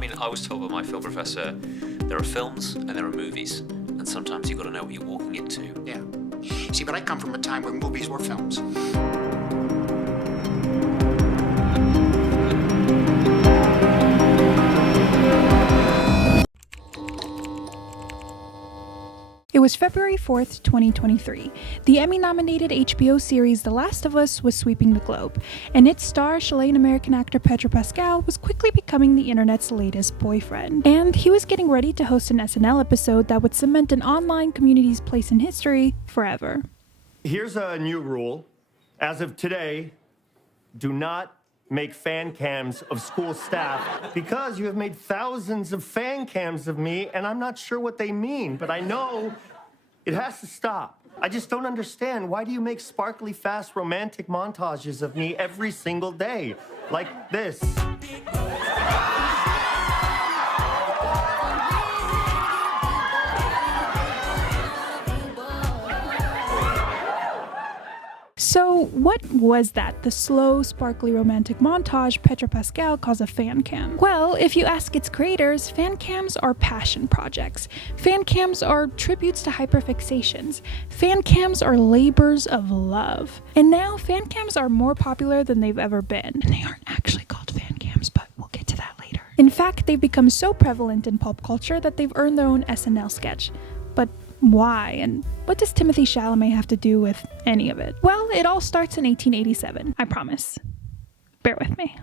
mean, I was told by my film professor, there are films and there are movies, and sometimes you've got to know what you're walking into. Yeah. See, but I come from a time when movies were films. It was February 4th, 2023. The Emmy-nominated HBO series The Last of Us was sweeping the globe, and its star, Chilean-American actor Pedro Pascal, was quickly becoming the internet's latest boyfriend. And he was getting ready to host an SNL episode that would cement an online community's place in history forever. Here's a new rule. As of today, do not make fan cams of school staff because you have made thousands of fan cams of me, and I'm not sure what they mean, but I know it has to stop. I just don't understand. Why do you make sparkly, fast, romantic montages of me every single day? Like this. So what was that, the slow, sparkly romantic montage Pedro Pascal calls a fan cam? Well, if you ask its creators, fan cams are passion projects. Fan cams are tributes to hyperfixations. Fan cams are labors of love. And now fan cams are more popular than they've ever been. And they aren't actually called fan cams, but we'll get to that later. In fact, they've become so prevalent in pop culture that they've earned their own SNL sketch. But why? And what does Timothée Chalamet have to do with any of it? Well, it all starts in 1887, I promise. Bear with me.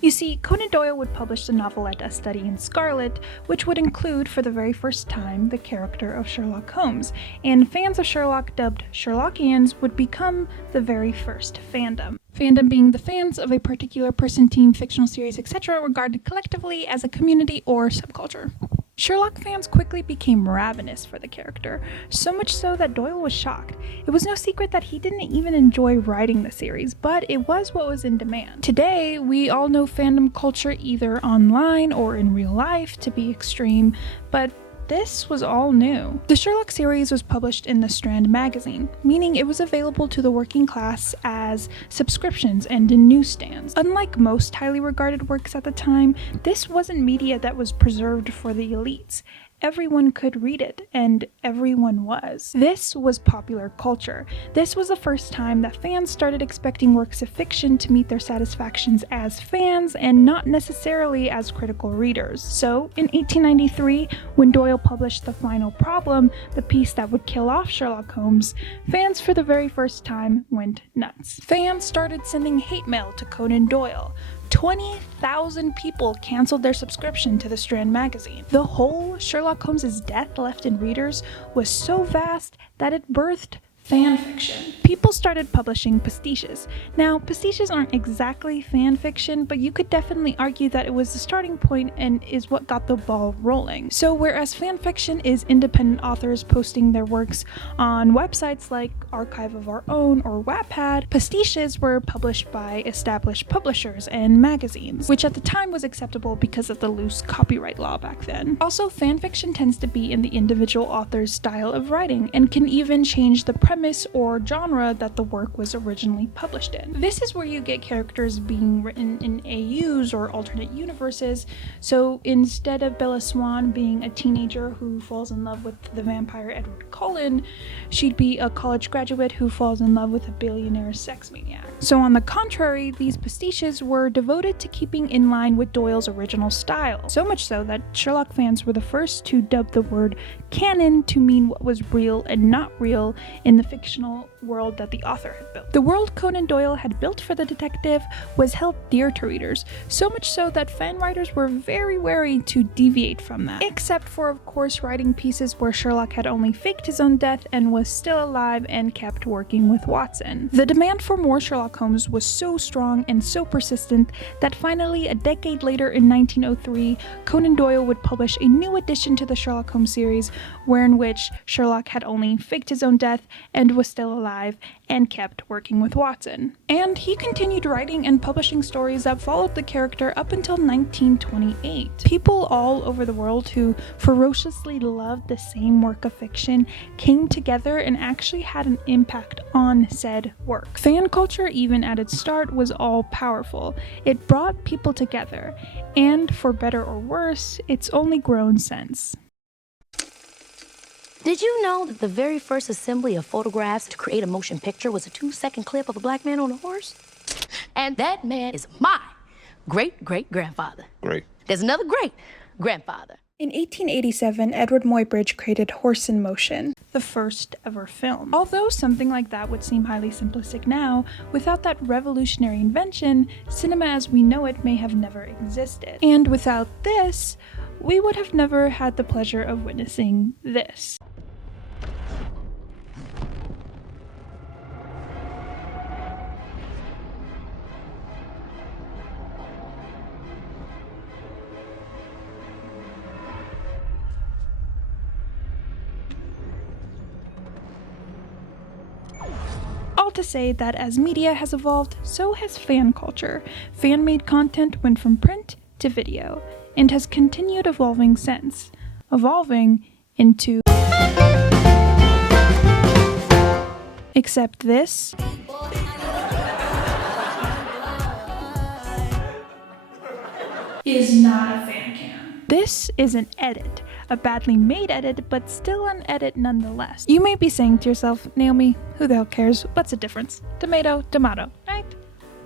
You see, Conan Doyle would publish the novelette A Study in Scarlet, which would include, for the very first time, the character of Sherlock Holmes, and fans of Sherlock, dubbed Sherlockians, would become the very first fandom. Fandom being the fans of a particular person, team, fictional series, etc., regarded collectively as a community or subculture. Sherlock fans quickly became ravenous for the character, so much so that Doyle was shocked. It was no secret that he didn't even enjoy writing the series, but it was what was in demand. Today, we all know fandom culture either online or in real life to be extreme, but this was all new. The Sherlock series was published in the Strand magazine, meaning it was available to the working class as subscriptions and in newsstands. Unlike most highly regarded works at the time, this wasn't media that was preserved for the elites. Everyone could read it, and everyone was. This was popular culture. This was the first time that fans started expecting works of fiction to meet their satisfactions as fans and not necessarily as critical readers. So, in 1893, when Doyle published The Final Problem, the piece that would kill off Sherlock Holmes, fans for the very first time went nuts. Fans started sending hate mail to Conan Doyle. 20,000 people canceled their subscription to the Strand magazine. The hole Sherlock Holmes' death left in readers was so vast that it birthed fan fiction. People started publishing pastiches. Now, pastiches aren't exactly fan fiction, but you could definitely argue that it was the starting point and is what got the ball rolling. So whereas fan fiction is independent authors posting their works on websites like Archive of Our Own or Wattpad, pastiches were published by established publishers and magazines, which at the time was acceptable because of the loose copyright law back then. Also, fan fiction tends to be in the individual author's style of writing and can even change the premise or genre that the work was originally published in. This is where you get characters being written in AUs or alternate universes. So instead of Bella Swan being a teenager who falls in love with the vampire Edward Cullen, she'd be a college graduate who falls in love with a billionaire sex maniac. So on the contrary, these pastiches were devoted to keeping in line with Doyle's original style. So much so that Sherlock fans were the first to dub the word canon to mean what was real and not real in the fictional world that the author had built. The world Conan Doyle had built for the detective was held dear to readers, so much so that fan writers were very wary to deviate from that, except for, of course, writing pieces where Sherlock had only faked his own death and was still alive and kept working with Watson. The demand for more Sherlock Holmes was so strong and so persistent that finally, a decade later in 1903, Conan Doyle would publish a new addition to the Sherlock Holmes series, wherein which Sherlock had only faked his own death and was still alive alive and kept working with Watson. And he continued writing and publishing stories that followed the character up until 1928. People all over the world who ferociously loved the same work of fiction came together and actually had an impact on said work. Fan culture, even at its start, was all powerful. It brought people together, and for better or worse, it's only grown since. Did you know that the very first assembly of photographs to create a motion picture was a 2-second clip of a black man on a horse? And that man is my great-great-grandfather. Great. There's another great-grandfather. In 1887, Edward Muybridge created Horse in Motion, the first ever film. Although something like that would seem highly simplistic now, without that revolutionary invention, cinema as we know it may have never existed. And without this, we would have never had the pleasure of witnessing this. All to say that as media has evolved, so has fan culture. Fan-made content went from print to video, and has continued evolving since. Evolving into... Except this... is not a fan cam. This is an edit. A badly made edit, but still an edit nonetheless. You may be saying to yourself, Naomi, who the hell cares? What's the difference? Tomato, tomato, right?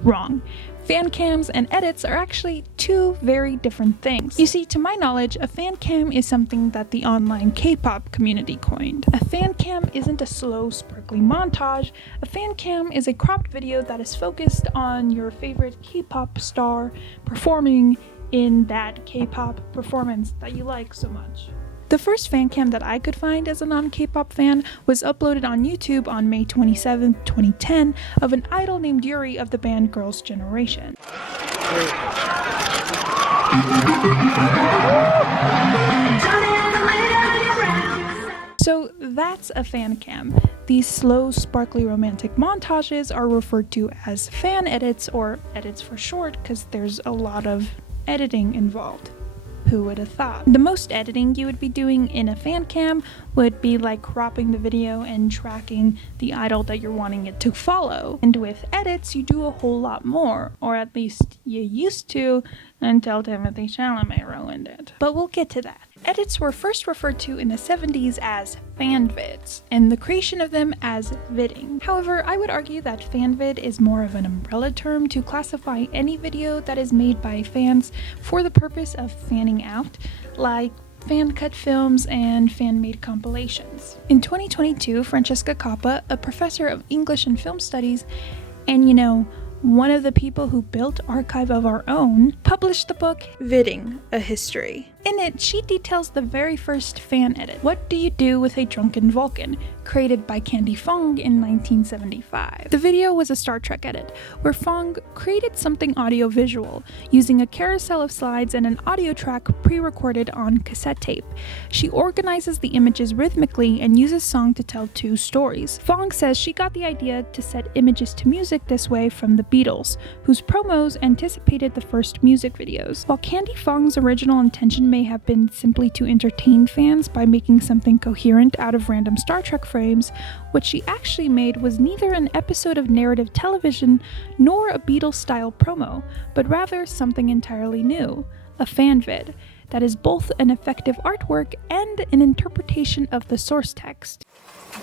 Wrong. Fan cams and edits are actually two very different things. You see, to my knowledge, a fan cam is something that the online K-pop community coined. A fan cam isn't a slow, sparkly montage. A fan cam is a cropped video that is focused on your favorite K-pop star performing in that K-pop performance that you like so much. The first fan cam that I could find as a non-K-pop fan was uploaded on YouTube on May 27, 2010 of an idol named Yuri of the band Girls' Generation. So that's a fan cam. These slow, sparkly romantic montages are referred to as fan edits, or edits for short, because there's a lot of editing involved. Who would have thought? The most editing you would be doing in a fan cam would be like cropping the video and tracking the idol that you're wanting it to follow. And with edits, you do a whole lot more, or at least you used to until Timothée Chalamet ruined it. But we'll get to that. Edits were first referred to in the 70s as fanvids, and the creation of them as vidding. However, I would argue that fanvid is more of an umbrella term to classify any video that is made by fans for the purpose of fanning out, like fan-cut films and fan-made compilations. In 2022, Francesca Coppa, a professor of English and Film Studies, and one of the people who built Archive of Our Own, published the book Vidding, A History. In it, she details the very first fan edit, What Do You Do with a Drunken Vulcan, created by Candy Fong in 1975. The video was a Star Trek edit, where Fong created something audio-visual, using a carousel of slides and an audio track pre-recorded on cassette tape. She organizes the images rhythmically and uses song to tell two stories. Fong says she got the idea to set images to music this way from the Beatles, whose promos anticipated the first music videos. While Candy Fong's original intention may have been simply to entertain fans by making something coherent out of random Star Trek frames, what she actually made was neither an episode of narrative television nor a Beatles-style promo, but rather something entirely new, a fanvid, that is both an effective artwork and an interpretation of the source text.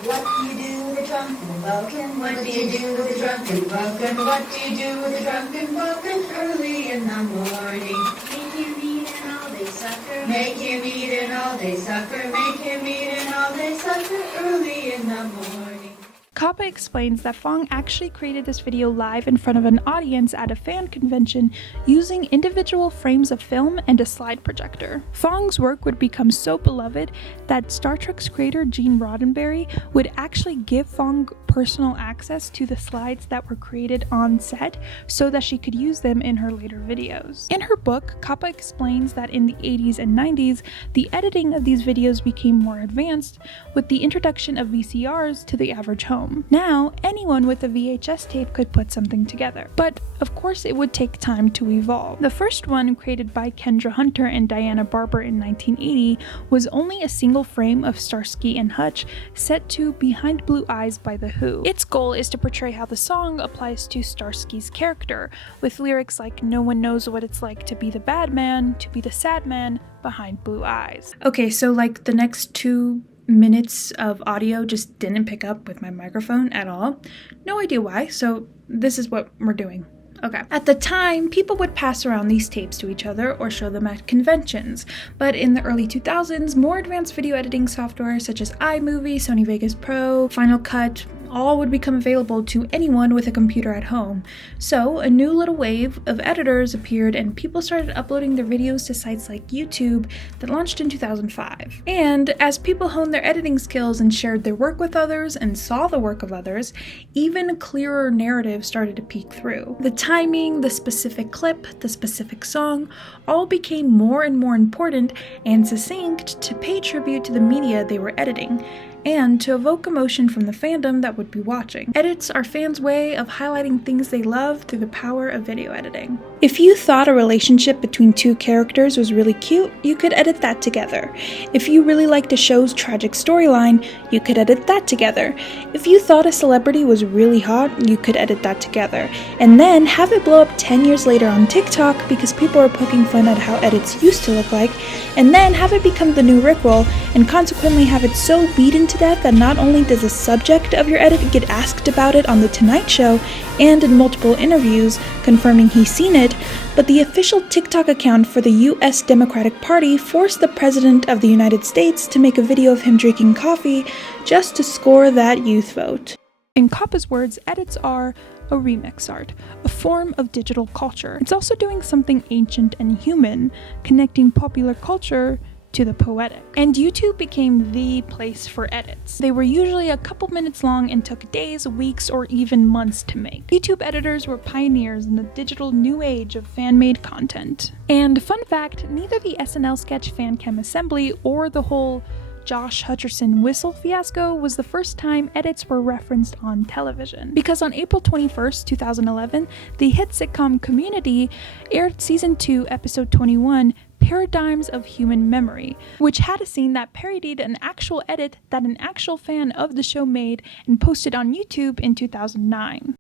What do you do with a drunken Vulcan? What do you do with a drunken Vulcan? What do you do with a drunken Vulcan early in the morning? Make him eat an all-day sucker. Make him eat an all-day sucker. Make him eat an all-day sucker early in the morning. Coppa explains that Fong actually created this video live in front of an audience at a fan convention using individual frames of film and a slide projector. Fong's work would become so beloved that Star Trek's creator Gene Roddenberry would actually give Fong personal access to the slides that were created on set so that she could use them in her later videos. In her book, Kappa explains that in the 80s and 90s, the editing of these videos became more advanced with the introduction of VCRs to the average home. Now, anyone with a VHS tape could put something together. But of course, it would take time to evolve. The first one, created by Kendra Hunter and Diana Barber in 1980, was only a single frame of Starsky and Hutch set to Behind Blue Eyes by The Who. Its goal is to portray how the song applies to Starsky's character, with lyrics like "No one knows what it's like to be the bad man, to be the sad man behind blue eyes." Okay, so like the next 2 minutes of audio just didn't pick up with my microphone at all. No idea why, so this is what we're doing. Okay. At the time, people would pass around these tapes to each other or show them at conventions, but in the early 2000s, more advanced video editing software such as iMovie, Sony Vegas Pro, Final Cut, all would become available to anyone with a computer at home. So a new little wave of editors appeared and people started uploading their videos to sites like YouTube that launched in 2005. And as people honed their editing skills and shared their work with others and saw the work of others, even clearer narratives started to peek through. The timing, the specific clip, the specific song, all became more and more important and succinct to pay tribute to the media they were editing, and to evoke emotion from the fandom that would be watching. Edits are fans' way of highlighting things they love through the power of video editing. If you thought a relationship between 2 characters was really cute, you could edit that together. If you really liked a show's tragic storyline, you could edit that together. If you thought a celebrity was really hot, you could edit that together. And then have it blow up 10 years later on TikTok because people are poking fun at how edits used to look like, and then have it become the new Rickroll, and consequently have it so beaten to death that not only does the subject of your edit get asked about it on The Tonight Show and in multiple interviews confirming he's seen it, but the official TikTok account for the US Democratic Party forced the President of the United States to make a video of him drinking coffee just to score that youth vote. In Kappa's words, edits are a remix art, a form of digital culture. It's also doing something ancient and human, connecting popular culture to the poetic. And YouTube became the place for edits. They were usually a couple minutes long and took days, weeks, or even months to make. YouTube editors were pioneers in the digital new age of fan-made content. And fun fact, neither the SNL sketch Fancam Assembly or the whole Josh Hutcherson whistle fiasco was the first time edits were referenced on television. Because on April 21st, 2011, the hit sitcom Community aired season 2, episode 21, Paradigms of Human Memory, which had a scene that parodied an actual edit that an actual fan of the show made and posted on YouTube in 2009.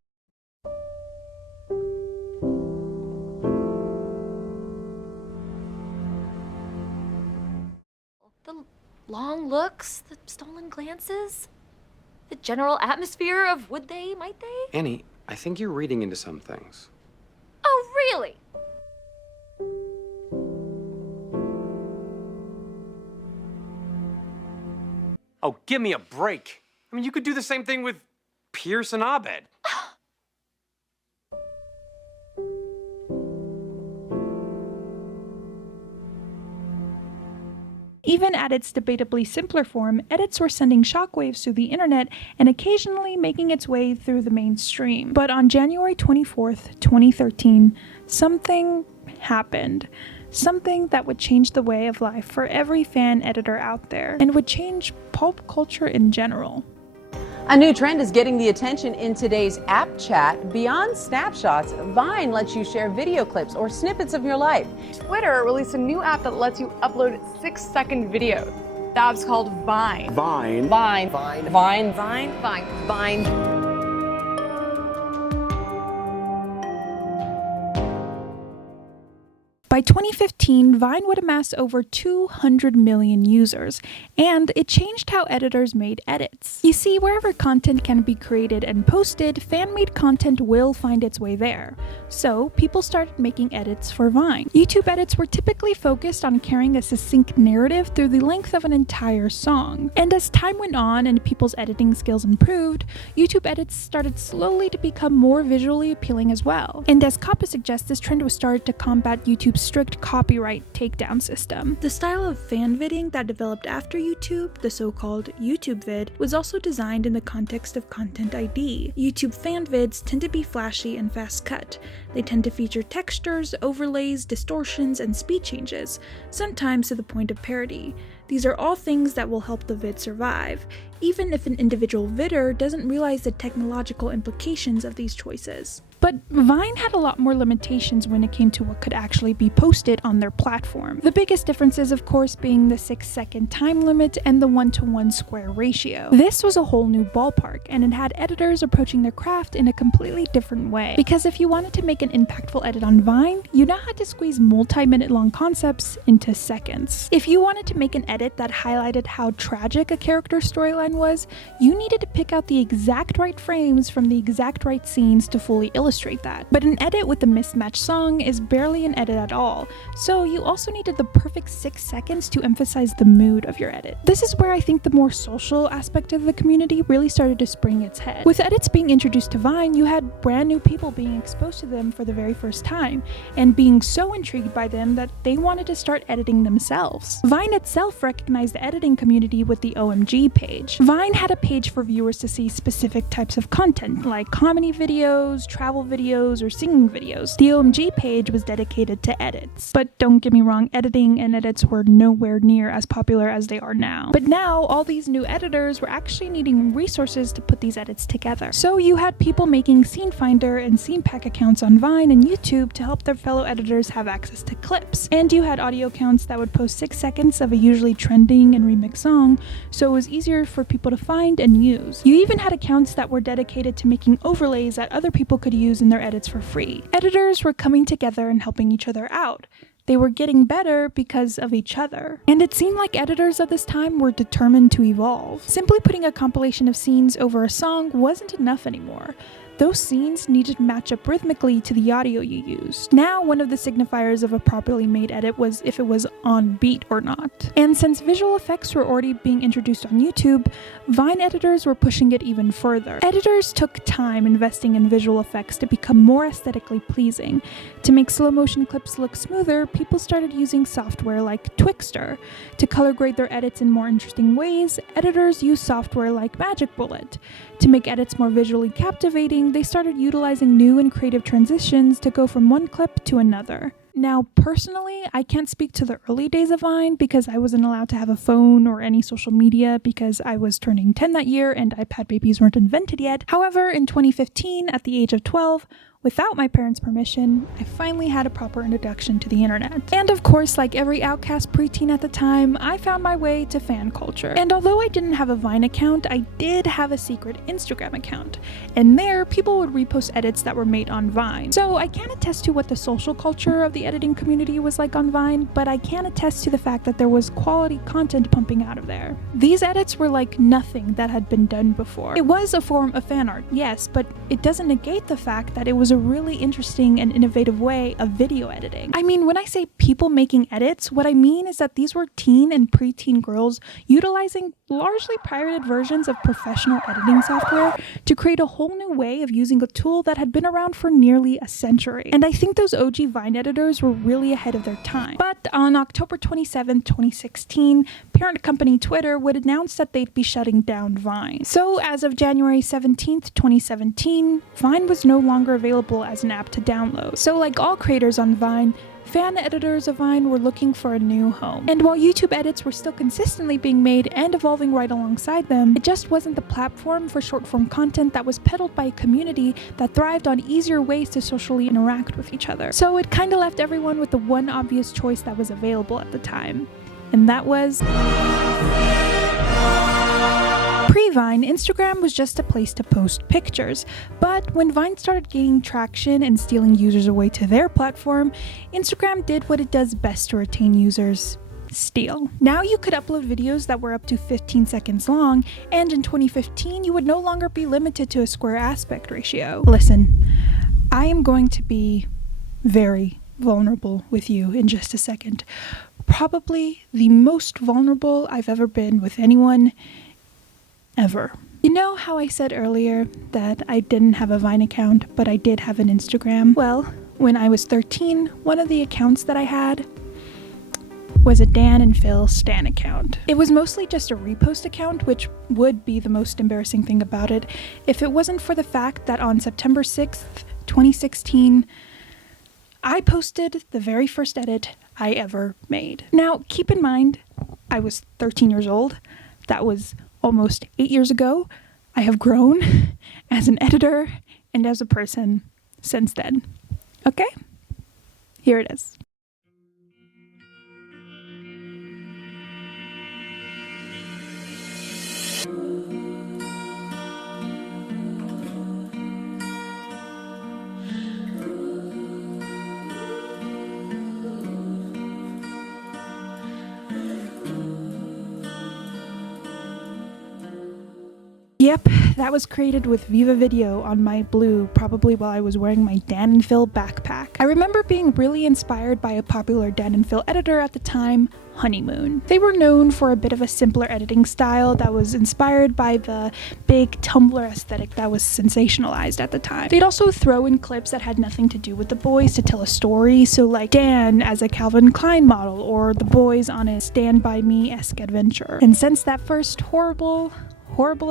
The long looks, the stolen glances, the general atmosphere of would they, might they? Annie, I think you're reading into some things. Oh, really? Oh, give me a break. I mean, you could do the same thing with Pierce and Abed. Even at its debatably simpler form, edits were sending shockwaves through the internet and occasionally making its way through the mainstream. But on January 24th, 2013, something happened. Something that would change the way of life for every fan editor out there, and would change pulp culture in general. A new trend is getting the attention in today's app chat. Beyond snapshots, Vine lets you share video clips or snippets of your life. Twitter released a new app that lets you upload 6-second videos. The app's called Vine. Vine. Vine. Vine. Vine. Vine. Fine, fine. By 2015, Vine would amass over 200 million users, and it changed how editors made edits. You see, wherever content can be created and posted, fan-made content will find its way there. So, people started making edits for Vine. YouTube edits were typically focused on carrying a succinct narrative through the length of an entire song. And as time went on and people's editing skills improved, YouTube edits started slowly to become more visually appealing as well. And as Kappa suggests, this trend was started to combat YouTube's YouTube's strict copyright takedown system. The style of fan vidding that developed after YouTube, the so-called YouTube vid, was also designed in the context of Content ID. YouTube fan vids tend to be flashy and fast cut. They tend to feature textures, overlays, distortions, and speed changes, sometimes to the point of parody. These are all things that will help the vid survive, even if an individual vidder doesn't realize the technological implications of these choices. But Vine had a lot more limitations when it came to what could actually be posted on their platform. The biggest differences, of course, being the 6-second time limit and the 1-to-1 square ratio. This was a whole new ballpark, and it had editors approaching their craft in a completely different way. Because if you wanted to make an impactful edit on Vine, you now had to squeeze multi-minute long concepts into seconds. If you wanted to make an edit that highlighted how tragic a character's storyline was, you needed to pick out the exact right frames from the exact right scenes to fully illustrate that. But an edit with a mismatched song is barely an edit at all, so you also needed the perfect 6 seconds to emphasize the mood of your edit. This is where I think the more social aspect of the community really started to spring its head. With edits being introduced to Vine, you had brand new people being exposed to them for the very first time, and being so intrigued by them that they wanted to start editing themselves. Vine itself recognized the editing community with the OMG page. Vine had a page for viewers to see specific types of content, like comedy videos, travel videos, or singing videos. The OMG page was dedicated to edits. But don't get me wrong, editing and edits were nowhere near as popular as they are now. But now, all these new editors were actually needing resources to put these edits together. So you had people making Scene Finder and Scene Pack accounts on Vine and YouTube to help their fellow editors have access to clips. And you had audio accounts that would post 6 seconds of a usually trending and remixed song, so it was easier for people to find and use. You even had accounts that were dedicated to making overlays that other people could use in their edits for free. Editors were coming together and helping each other out. They were getting better because of each other. And it seemed like editors of this time were determined to evolve. Simply putting a compilation of scenes over a song wasn't enough anymore. Those scenes needed to match up rhythmically to the audio you used. Now, one of the signifiers of a properly made edit was if it was on beat or not. And since visual effects were already being introduced on YouTube, Vine editors were pushing it even further. Editors took time investing in visual effects to become more aesthetically pleasing. To make slow motion clips look smoother, people started using software like Twixtor. To color grade their edits in more interesting ways, editors used software like Magic Bullet. To make edits more visually captivating, they started utilizing new and creative transitions to go from one clip to another. Now, personally, I can't speak to the early days of Vine because I wasn't allowed to have a phone or any social media because I was turning 10 that year and iPad babies weren't invented yet. However, in 2015, at the age of 12, without my parents' permission, I finally had a proper introduction to the internet. And of course, like every outcast preteen at the time, I found my way to Fanculture. And although I didn't have a Vine account, I did have a secret Instagram account. And there, people would repost edits that were made on Vine. So I can't attest to what the social culture of the editing community was like on Vine, but I can attest to the fact that there was quality content pumping out of there. These edits were like nothing that had been done before. It was a form of fan art, yes, but it doesn't negate the fact that it was a really interesting and innovative way of video editing. I mean, when I say people making edits, what I mean is that these were teen and preteen girls utilizing largely pirated versions of professional editing software to create a whole new way of using a tool that had been around for nearly a century. And I think those OG Vine editors were really ahead of their time. But on October 27, 2016, parent company Twitter would announce that they'd be shutting down Vine. So as of January 17th, 2017, Vine was no longer available as an app to download. So like all creators on Vine, fan editors of Vine were looking for a new home. And while YouTube edits were still consistently being made and evolving right alongside them, it just wasn't the platform for short-form content that was peddled by a community that thrived on easier ways to socially interact with each other. So it kinda left everyone with the one obvious choice that was available at the time. And that was... Pre-Vine, Instagram was just a place to post pictures, but when Vine started gaining traction and stealing users away to their platform, Instagram did what it does best to retain users: steal. Now you could upload videos that were up to 15 seconds long, and in 2015 you would no longer be limited to a square aspect ratio. Listen, I am going to be very vulnerable with you in just a second. Probably the most vulnerable I've ever been with anyone ever. You know how I said earlier that I didn't have a Vine account, but I did have an Instagram? Well, When I was 13, one of the accounts that I had was a Dan and Phil Stan account. It was mostly just a repost account, which would be the most embarrassing thing about it if it wasn't for the fact that on September 6th, 2016, I posted the very first edit I ever made. Now, keep in mind, I was 13 years old. That was almost 8 years ago. I have grown as an editor and as a person since then. Okay? Here it is. Yep, that was created with Viva Video on my Blue, probably while I was wearing my Dan and Phil backpack. I remember being really inspired by a popular Dan and Phil editor at the time, Honeymoon. They were known for a bit of a simpler editing style that was inspired by the big Tumblr aesthetic that was sensationalized at the time. They'd also throw in clips that had nothing to do with the boys to tell a story, so like Dan as a Calvin Klein model, or the boys on a Stand By Me-esque adventure. And since that first horrible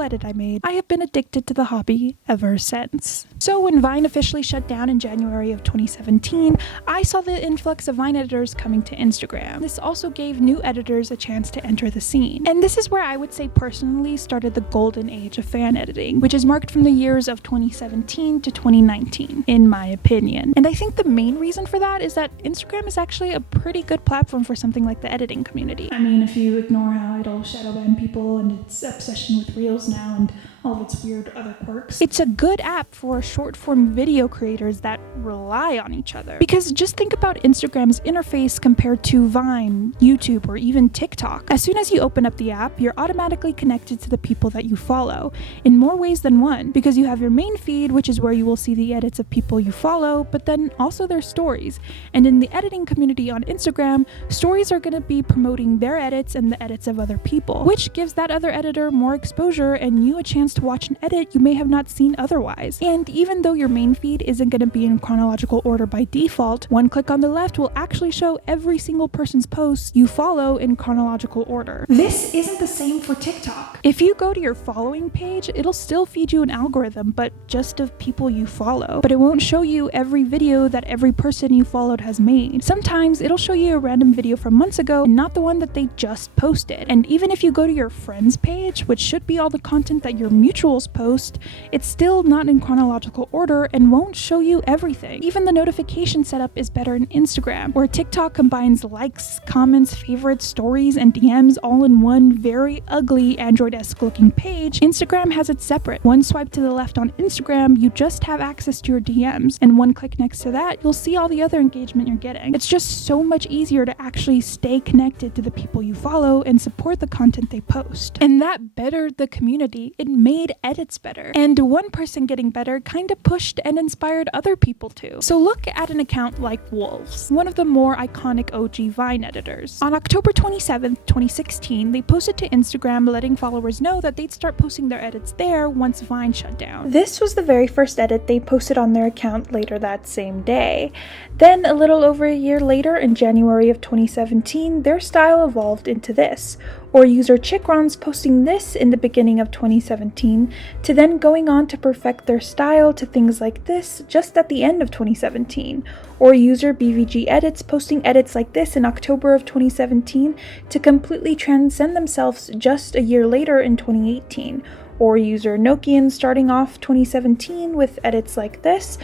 edit I made, I have been addicted to the hobby ever since. So when Vine officially shut down in January of 2017, I saw the influx of Vine editors coming to Instagram. This also gave new editors a chance to enter the scene. And this is where I would say personally started the golden age of fan editing, which is marked from the years of 2017 to 2019, in my opinion. And I think the main reason for that is that Instagram is actually a pretty good platform for something like the editing community. I mean, if you ignore how it'll shadow ban people and its obsession with Reels now and all of its weird other quirks, it's a good app for short form video creators that rely on each other. Because just think about Instagram's interface compared to Vine, YouTube, or even TikTok. As soon as you open up the app, you're automatically connected to the people that you follow in more ways than one, because you have your main feed, which is where you will see the edits of people you follow, but then also their stories. And in the editing community on Instagram, stories are going to be promoting their edits and the edits of other people, which gives that other editor more exposure and you a chance to watch an edit you may have not seen otherwise. And even though your main feed isn't going to be in chronological order by default, one click on the left will actually show every single person's posts you follow in chronological order. This isn't the same for TikTok. If you go to your following page, it'll still feed you an algorithm, but just of people you follow. But it won't show you every video that every person you followed has made. Sometimes it'll show you a random video from months ago and not the one that they just posted. And even if you go to your friends page, which should be all the content that your mutuals post, it's still not in chronological order and won't show you everything. Even the notification setup is better in Instagram, where TikTok combines likes, comments, favorites, stories, and DMs all in one very ugly Android-esque looking page. Instagram has it separate. One swipe to the left on Instagram, you just have access to your DMs, and one click next to that, you'll see all the other engagement you're getting. It's just so much easier to actually stay connected to the people you follow and support the content they post. And that bettered the community. It made edits better. And one person getting better kind of pushed and inspired other people too. So look at an account like Wolves, one of the more iconic OG Vine editors. On October 27th, 2016, they posted to Instagram letting followers know that they'd start posting their edits there once Vine shut down. This was the very first edit they posted on their account later that same day. Then, a little over a year later, in January of 2017, their style evolved into this, or user Chickrons posting this in the beginning of 2017, to then going on to perfect their style to things like this just at the end of 2017, or user BVG Edits posting edits like this in October of 2017 to completely transcend themselves just a year later in 2018, or user Nokian starting off 2017 with edits like this,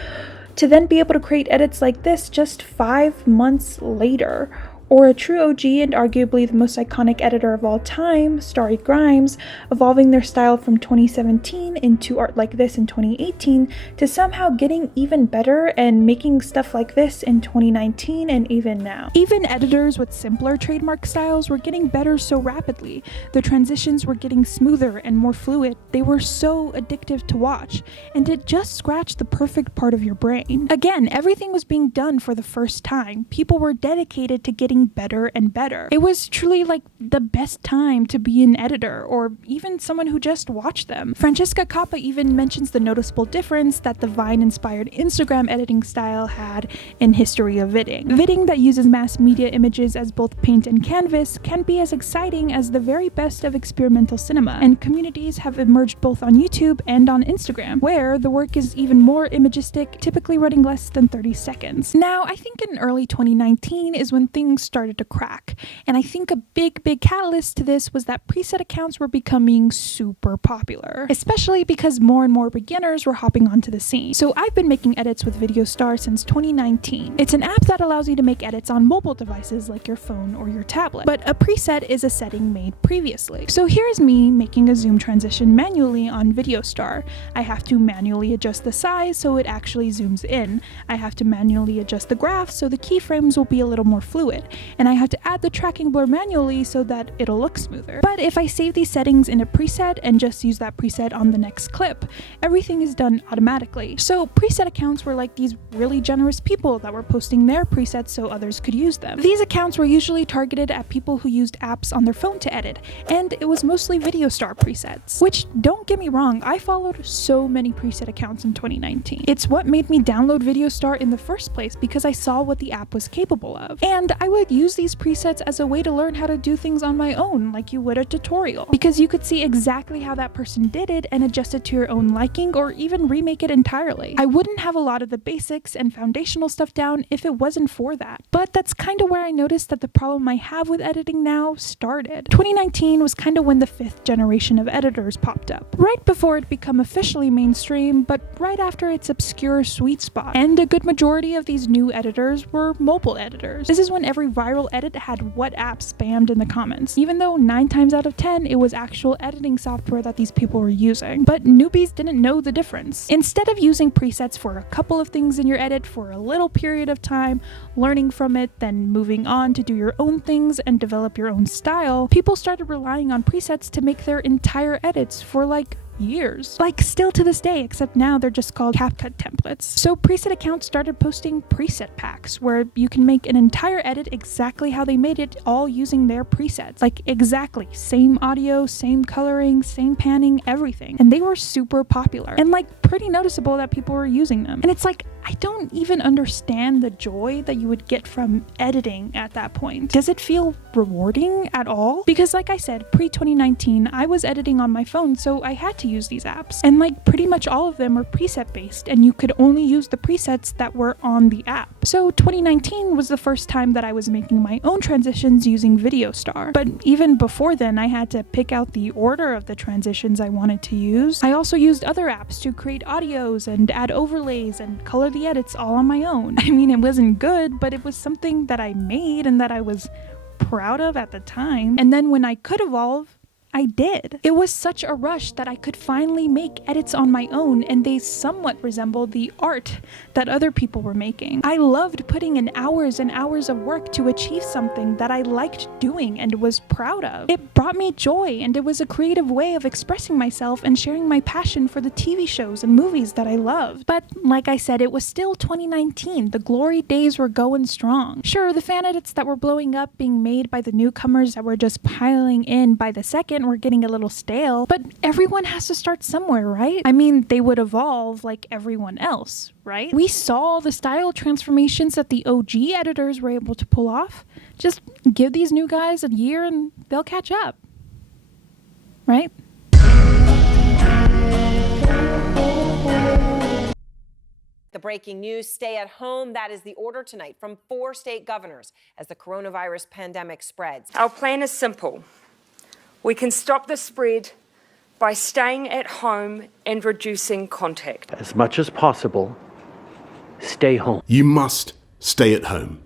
to then be able to create edits like this just 5 months later. Or a true OG and arguably the most iconic editor of all time, Starry Grimes, evolving their style from 2017 into art like this in 2018 to somehow getting even better and making stuff like this in 2019 and even now. Even editors with simpler trademark styles were getting better so rapidly. The transitions were getting smoother and more fluid. They were so addictive to watch, and it just scratched the perfect part of your brain. Again, everything was being done for the first time. People were dedicated to getting getting better and better. It was truly like the best time to be an editor, or even someone who just watched them. Francesca Coppa even mentions the noticeable difference that the Vine-inspired Instagram editing style had in history of vidding. Vidding that uses mass media images as both paint and canvas can be as exciting as the very best of experimental cinema, and communities have emerged both on YouTube and on Instagram, where the work is even more imagistic, typically running less than 30 seconds. Now, I think in early 2019 is when things started to crack, and I think a big catalyst to this was that preset accounts were becoming super popular, especially because more and more beginners were hopping onto the scene. So I've been making edits with VideoStar since 2019. It's an app that allows you to make edits on mobile devices like your phone or your tablet, but a preset is a setting made previously. So here's me making a zoom transition manually on VideoStar. I have to manually adjust the size so it actually zooms in. I have to manually adjust the graph so the keyframes will be a little more fluid, and I have to add the tracking blur manually so that it'll look smoother. But if I save these settings in a preset and just use that preset on the next clip, everything is done automatically. So preset accounts were like these really generous people that were posting their presets so others could use them. These accounts were usually targeted at people who used apps on their phone to edit, and it was mostly VideoStar presets. Which, don't get me wrong, I followed so many preset accounts in 2019. It's what made me download VideoStar in the first place, because I saw what the app was capable of. And I would use these presets as a way to learn how to do things on my own, like you would a tutorial, because you could see exactly how that person did it and adjust it to your own liking, or even remake it entirely. I wouldn't have a lot of the basics and foundational stuff down if it wasn't for that. But that's kind of where I noticed that the problem I have with editing now started. 2019 was kind of when the 5th generation of editors popped up, right before it became officially mainstream, but right after its obscure sweet spot. And a good majority of these new editors were mobile editors. This is when every viral edit had what app spammed in the comments, even though 9 times out of 10 it was actual editing software that these people were using. But newbies didn't know the difference. Instead of using presets for a couple of things in your edit for a little period of time, learning from it, then moving on to do your own things and develop your own style, people started relying on presets to make their entire edits for like years. Like still to this day, except now they're just called CapCut templates. So preset accounts started posting preset packs where you can make an entire edit exactly how they made it, all using their presets. Like exactly, same audio, same coloring, same panning, everything. And they were super popular and like pretty noticeable that people were using them. And it's like, I don't even understand the joy that you would get from editing at that point. Does it feel rewarding at all? Because like I said, pre-2019, I was editing on my phone, so I had to use these apps. And like pretty much all of them were preset based, and you could only use the presets that were on the app. So 2019 was the first time that I was making my own transitions using VideoStar. But even before then, I had to pick out the order of the transitions I wanted to use. I also used other apps to create audios and add overlays and color the edits all on my own. I mean, it wasn't good, but it was something that I made and that I was proud of at the time. And then when I could evolve, I did. It was such a rush that I could finally make edits on my own, and they somewhat resembled the art that other people were making. I loved putting in hours and hours of work to achieve something that I liked doing and was proud of. It brought me joy, and it was a creative way of expressing myself and sharing my passion for the TV shows and movies that I loved. But like I said, it was still 2019. The glory days were going strong. Sure, the fan edits that were blowing up being made by the newcomers that were just piling in by the second were getting a little stale, but everyone has to start somewhere, right? I mean, they would evolve like everyone else, right? We saw the style transformations that the OG editors were able to pull off. Just give these new guys a year and they'll catch up, right? The breaking news, stay at home. That is the order tonight from 4 state governors as the coronavirus pandemic spreads. Our plan is simple. We can stop the spread by staying at home and reducing contact. As much as possible, stay home. You must stay at home.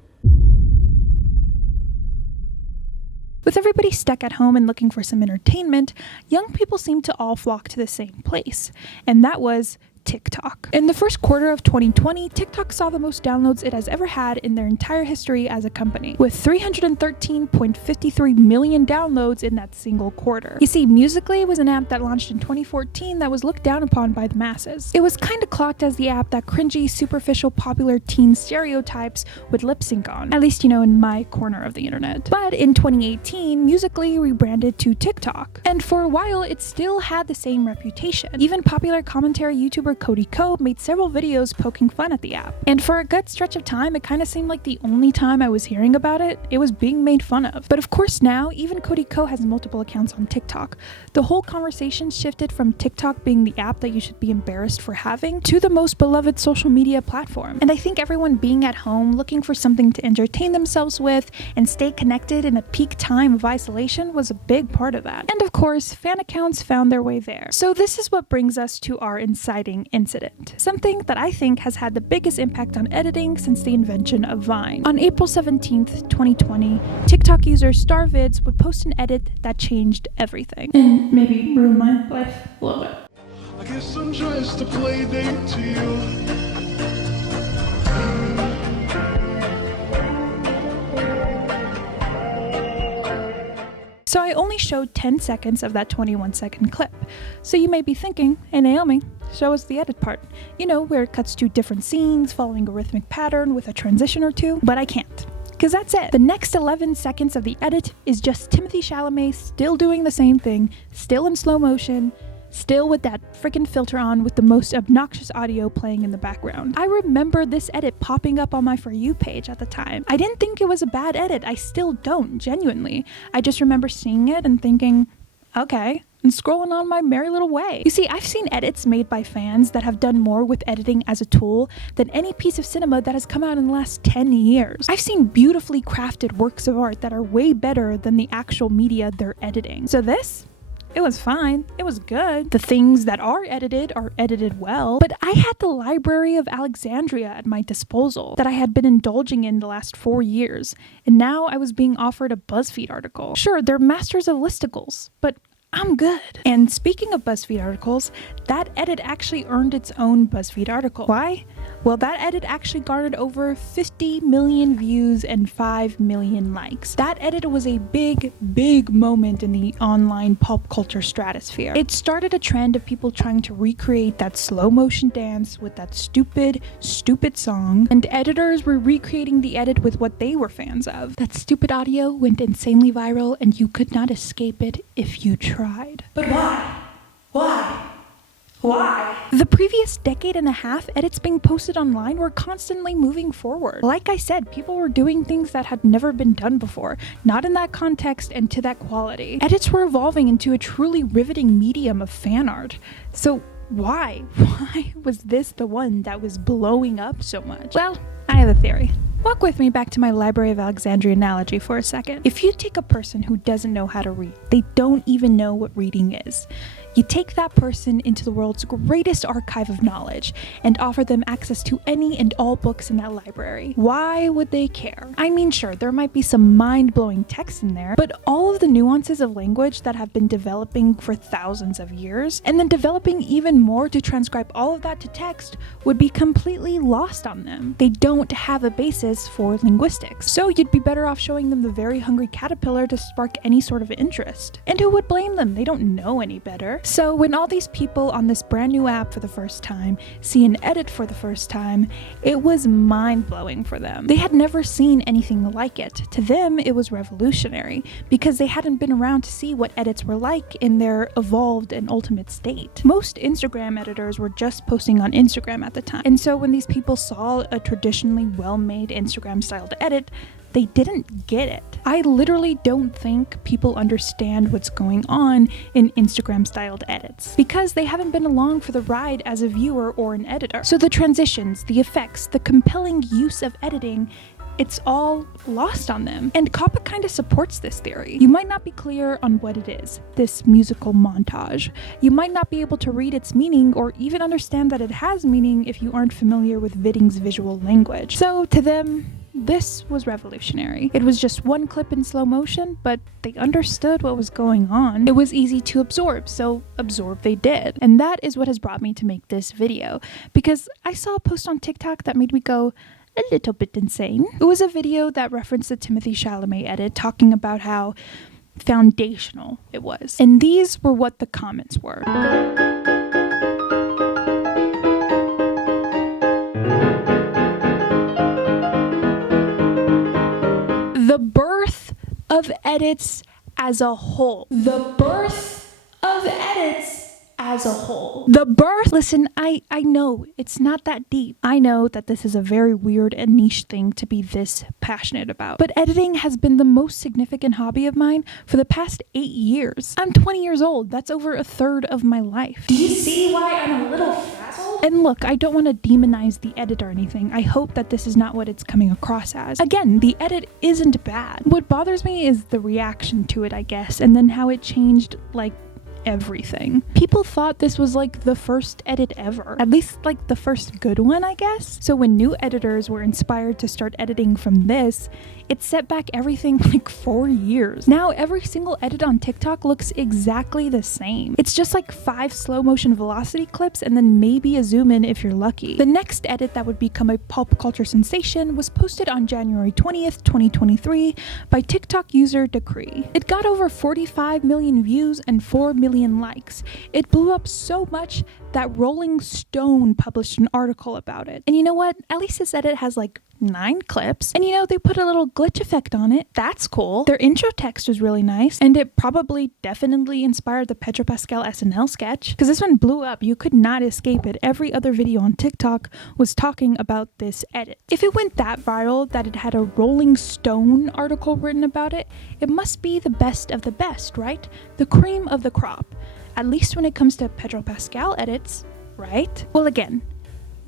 With everybody stuck at home and looking for some entertainment, young people seemed to all flock to the same place, and that was TikTok. In the first quarter of 2020, TikTok saw the most downloads it has ever had in their entire history as a company, with 313.53 million downloads in that single quarter. You see, Musical.ly was an app that launched in 2014 that was looked down upon by the masses. It was kinda clocked as the app that cringy, superficial, popular teen stereotypes would lip sync on, at least, in my corner of the internet. But in 2018, Musical.ly rebranded to TikTok, and for a while it still had the same reputation. Even popular commentary YouTuber Cody Ko made several videos poking fun at the app. And for a good stretch of time, it kinda seemed like the only time I was hearing about it, it was being made fun of. But of course now, even Cody Ko has multiple accounts on TikTok. The whole conversation shifted from TikTok being the app that you should be embarrassed for having to the most beloved social media platform. And I think everyone being at home, looking for something to entertain themselves with and stay connected in a peak time of isolation was a big part of that. And of course, fan accounts found their way there. So this is what brings us to our inciting incident, something that I think has had the biggest impact on editing since the invention of Vine. On April 17th, 2020, TikTok user StarVids would post an edit that changed everything. And maybe ruin my life a little bit. I guess I'm just a play date to you. So I only showed 10 seconds of that 21-second clip. So you may be thinking, hey Naomi, show us the edit part. Where it cuts to different scenes, following a rhythmic pattern with a transition or two, but I can't. Because that's it. The next 11 seconds of the edit is just Timothée Chalamet still doing the same thing, still in slow motion, still with that freaking filter on with the most obnoxious audio playing in the background. I remember this edit popping up on my For You page at the time. I didn't think it was a bad edit. I still don't, genuinely. I just remember seeing it and thinking, okay, and scrolling on my merry little way. You see, I've seen edits made by fans that have done more with editing as a tool than any piece of cinema that has come out in the last 10 years. I've seen beautifully crafted works of art that are way better than the actual media they're editing. So this? It was fine. It was good. The things that are edited well. But I had the Library of Alexandria at my disposal that I had been indulging in the last 4 years, and now I was being offered a BuzzFeed article. Sure, they're masters of listicles, but I'm good. And speaking of BuzzFeed articles, that edit actually earned its own BuzzFeed article. Why? Well, that edit actually garnered over 50 million views and 5 million likes. That edit was a big, big moment in the online pop culture stratosphere. It started a trend of people trying to recreate that slow motion dance with that stupid, stupid song, and editors were recreating the edit with what they were fans of. That stupid audio went insanely viral, and you could not escape it if you tried. But why? Why? Why? The previous decade and a half, edits being posted online were constantly moving forward. Like I said, people were doing things that had never been done before, not in that context and to that quality. Edits were evolving into a truly riveting medium of fan art. So why? Why was this the one that was blowing up so much? Well, I have a theory. Walk with me back to my Library of Alexandria analogy for a second. If you take a person who doesn't know how to read, they don't even know what reading is. You take that person into the world's greatest archive of knowledge and offer them access to any and all books in that library. Why would they care? I mean, sure, there might be some mind-blowing text in there, but all of the nuances of language that have been developing for thousands of years, and then developing even more to transcribe all of that to text, would be completely lost on them. They don't have a basis for linguistics. So you'd be better off showing them the very hungry caterpillar to spark any sort of interest. And who would blame them? They don't know any better. So when all these people on this brand new app for the first time see an edit for the first time, it was mind-blowing for them. They had never seen anything like it. To them, it was revolutionary because they hadn't been around to see what edits were like in their evolved and ultimate state. Most Instagram editors were just posting on Instagram at the time. And so when these people saw a traditionally well-made Instagram-styled edit, they didn't get it. I literally don't think people understand what's going on in Instagram-styled edits because they haven't been along for the ride as a viewer or an editor. So the transitions, the effects, the compelling use of editing, it's all lost on them. And Kappa kind of supports this theory. You might not be clear on what it is, this musical montage. You might not be able to read its meaning or even understand that it has meaning if you aren't familiar with Vidding's visual language. So to them, this was revolutionary. It was just one clip in slow motion, but they understood what was going on. It was easy to absorb, so absorb they did. And that is what has brought me to make this video, because I saw a post on TikTok that made me go a little bit insane. It was a video that referenced the Timothée Chalamet edit, talking about how foundational it was. And these were what the comments were. The birth of edits as a whole. The birth of edits as a whole. The birth. Listen, I know it's not that deep. I know that this is a very weird and niche thing to be this passionate about. But editing has been the most significant hobby of mine for the past 8 years. I'm 20 years old. That's over a third of my life. Do you see why I'm a little frazzled? And look, I don't want to demonize the edit or anything. I hope that this is not what it's coming across as. Again, the edit isn't bad. What bothers me is the reaction to it, I guess, and then how it changed, like, everything. People thought this was like the first edit ever, at least like the first good one, I guess. So when new editors were inspired to start editing from this, it set back everything like 4 years. Now every single edit on TikTok looks exactly the same. It's just like 5 slow motion velocity clips and then maybe a zoom in if you're lucky. The next edit that would become a pop culture sensation was posted on January 20th, 2023 by TikTok user Decree. It got over 45 million views and 4 million likes. It blew up so much that Rolling Stone published an article about it. And you know what? At least this edit has like 9 clips. And you know, they put a little glitch effect on it. That's cool. Their intro text was really nice. And it probably definitely inspired the Pedro Pascal SNL sketch. Because this one blew up. You could not escape it. Every other video on TikTok was talking about this edit. If it went that viral that it had a Rolling Stone article written about it, it must be the best of the best, right? The cream of the crop. At least when it comes to Pedro Pascal edits, right? Well, again,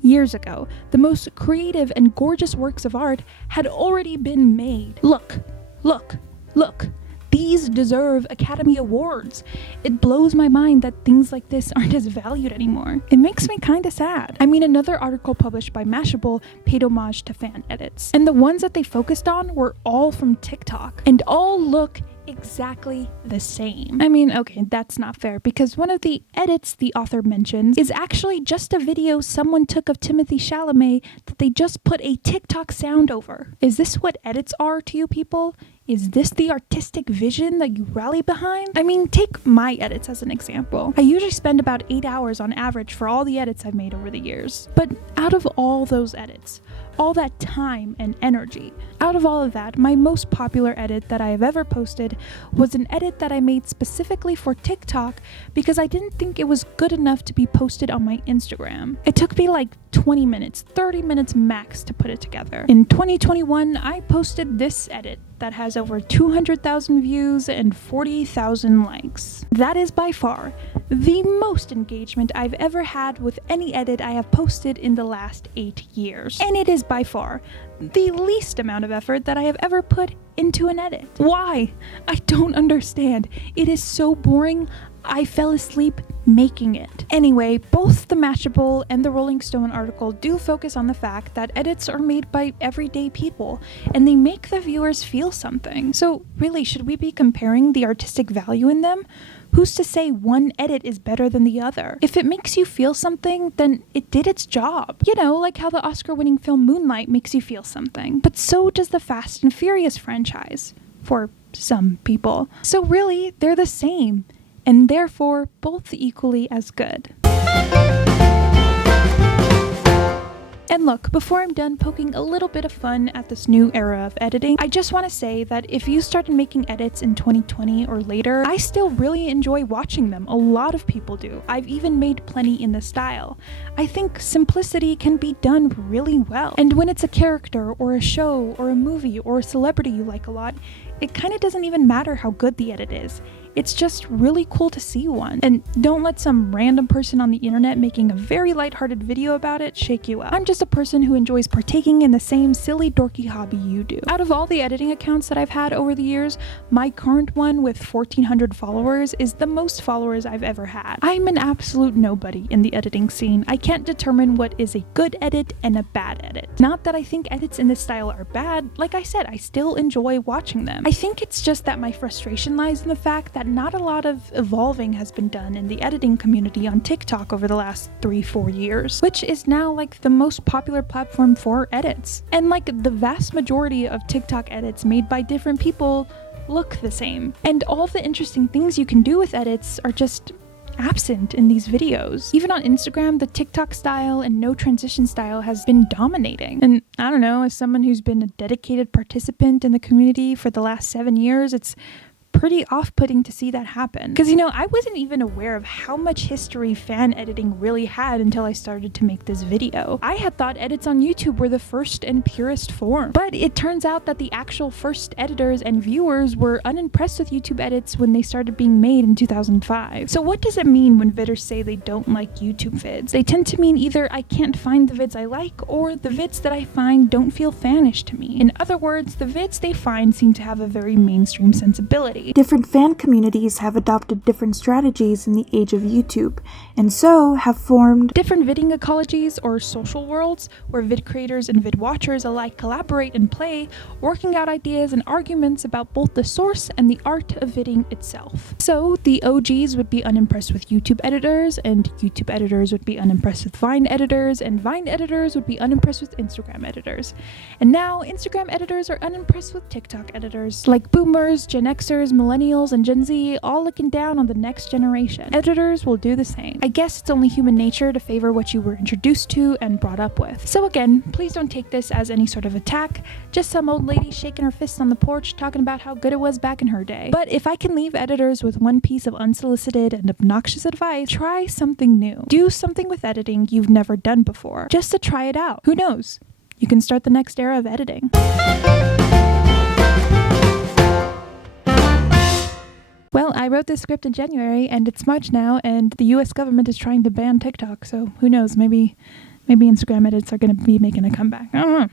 years ago, the most creative and gorgeous works of art had already been made. Look, look, look. These deserve Academy Awards. It blows my mind that things like this aren't as valued anymore. It makes me kinda sad. I mean, another article published by Mashable paid homage to fan edits. And the ones that they focused on were all from TikTok. And all look exactly the same. I mean, okay, that's not fair, because one of the edits the author mentions is actually just a video someone took of Timothée Chalamet that they just put a TikTok sound over. Is this what edits are to you people? Is this the artistic vision that you rally behind? I mean, take my edits as an example. I usually spend about 8 hours on average for all the edits I've made over the years. But out of all those edits, all that time and energy, out of all of that, my most popular edit that I have ever posted was an edit that I made specifically for TikTok because I didn't think it was good enough to be posted on my Instagram. It took me like 20 minutes, 30 minutes max to put it together. In 2021, I posted this edit that has over 200,000 views and 40,000 likes. That is by far the most engagement I've ever had with any edit I have posted in the last 8 years. And it is by far the least amount of effort that I have ever put into an edit. Why? I don't understand. It is so boring. I fell asleep making it. Anyway, both the Mashable and the Rolling Stone article do focus on the fact that edits are made by everyday people and they make the viewers feel something. So really, should we be comparing the artistic value in them? Who's to say one edit is better than the other? If it makes you feel something, then it did its job. You know, like how the Oscar-winning film Moonlight makes you feel something. But so does the Fast and Furious franchise, for some people. So really, they're the same, and therefore both equally as good. And look, before I'm done poking a little bit of fun at this new era of editing, I just want to say that if you started making edits in 2020 or later, I still really enjoy watching them. A lot of people do. I've even made plenty in this style. I think simplicity can be done really well. And when it's a character or a show or a movie or a celebrity you like a lot, it kind of doesn't even matter how good the edit is. It's just really cool to see one. And don't let some random person on the internet making a very lighthearted video about it shake you up. I'm just a person who enjoys partaking in the same silly dorky hobby you do. Out of all the editing accounts that I've had over the years, my current one with 1,400 followers is the most followers I've ever had. I'm an absolute nobody in the editing scene. I can't determine what is a good edit and a bad edit. Not that I think edits in this style are bad, like I said, I still enjoy watching them. I think it's just that my frustration lies in the fact that not a lot of evolving has been done in the editing community on TikTok over the last 3-4 years, which is now like the most popular platform for edits. And like the vast majority of TikTok edits made by different people look the same. And all the interesting things you can do with edits are just absent in these videos. Even on Instagram, the TikTok style and no transition style has been dominating. And I don't know, as someone who's been a dedicated participant in the community for the last 7 years, it's pretty off-putting to see that happen. Because, you know, I wasn't even aware of how much history fan editing really had until I started to make this video. I had thought edits on YouTube were the first and purest form. But it turns out that the actual first editors and viewers were unimpressed with YouTube edits when they started being made in 2005. So what does it mean when vidders say they don't like YouTube vids? They tend to mean either I can't find the vids I like, or the vids that I find don't feel fanish to me. In other words, the vids they find seem to have a very mainstream sensibility. Different fan communities have adopted different strategies in the age of YouTube, and so have formed different vidding ecologies or social worlds where vid creators and vid watchers alike collaborate and play, working out ideas and arguments about both the source and the art of vidding itself. So the OGs would be unimpressed with YouTube editors, and YouTube editors would be unimpressed with Vine editors, and Vine editors would be unimpressed with Instagram editors. And now Instagram editors are unimpressed with TikTok editors. Like boomers, Gen Xers, millennials, and Gen Z all looking down on the next generation. Editors will do the same. I guess it's only human nature to favor what you were introduced to and brought up with. So again, please don't take this as any sort of attack, just some old lady shaking her fists on the porch talking about how good it was back in her day. But if I can leave editors with one piece of unsolicited and obnoxious advice, try something new. Do something with editing you've never done before, just to try it out. Who knows? You can start the next era of editing. Well, I wrote this script in January, and it's March now, and the US government is trying to ban TikTok, so who knows, maybe Instagram edits are going to be making a comeback. I don't know.